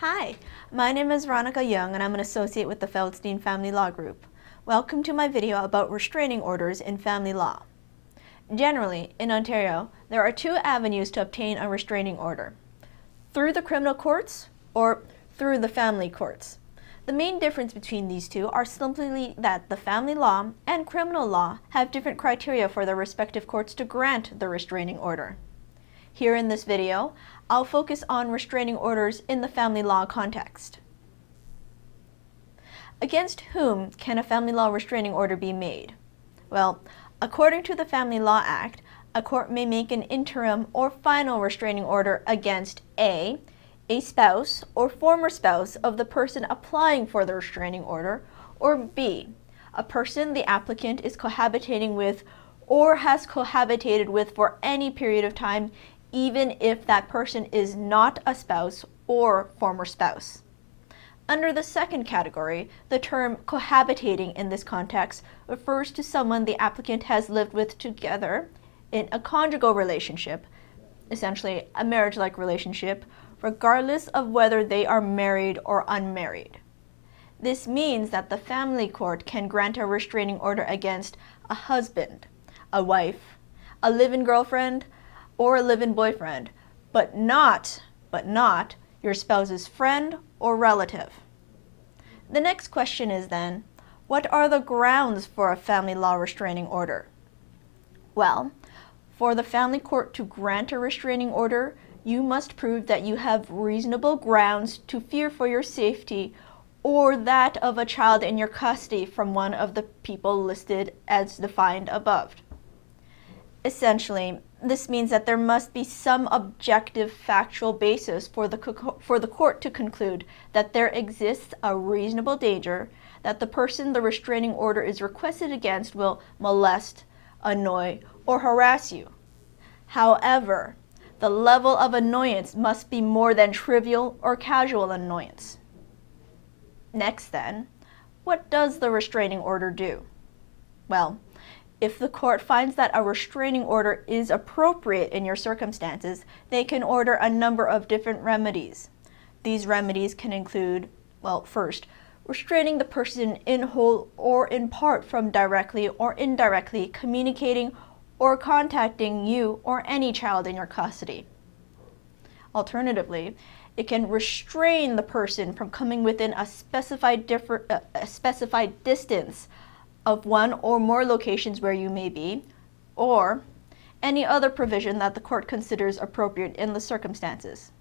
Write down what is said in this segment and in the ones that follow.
Hi, my name is Veronica Young and I'm an associate with the Feldstein Family Law Group. Welcome to my video about restraining orders in family law. Generally, in Ontario, there are two avenues to obtain a restraining order: through the criminal courts or through the family courts. The main difference between these two are simply that the family law and criminal law have different criteria for their respective courts to grant the restraining order. Here in this video, I'll focus on restraining orders in the family law context. Against whom can a family law restraining order be made? Well, according to the Family Law Act, a court may make an interim or final restraining order against A spouse or former spouse of the person applying for the restraining order, or B, a person the applicant is cohabitating with or has cohabitated with for any period of time, even if that person is not a spouse or former spouse. Under the second category, the term cohabitating in this context refers to someone the applicant has lived with together in a conjugal relationship, essentially a marriage-like relationship, regardless of whether they are married or unmarried. This means that the family court can grant a restraining order against a husband, a wife, a live-in girlfriend, or a live-in boyfriend, but not your spouse's friend or relative. The next question is then, what are the grounds for a family law restraining order? Well, for the family court to grant a restraining order, you must prove that you have reasonable grounds to fear for your safety or that of a child in your custody from one of the people listed as defined above. Essentially, this means that there must be some objective factual basis for the court to conclude that there exists a reasonable danger that the person the restraining order is requested against will molest, annoy, or harass you. However, the level of annoyance must be more than trivial or casual annoyance. Next then, what does the restraining order do? Well, if the court finds that a restraining order is appropriate in your circumstances, they can order a number of different remedies. These remedies can include, well, first, restraining the person in whole or in part from directly or indirectly communicating or contacting you or any child in your custody. Alternatively, it can restrain the person from coming within a specified distance of one or more locations where you may be, or any other provision that the court considers appropriate in the circumstances.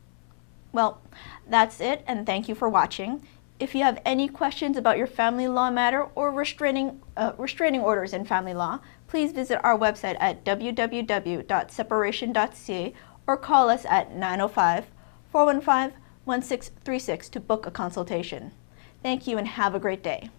Well, that's it, and thank you for watching. If you have any questions about your family law matter or restraining orders in family law, please visit our website at www.separation.ca or call us at 905-415-1636 to book a consultation. Thank you and have a great day.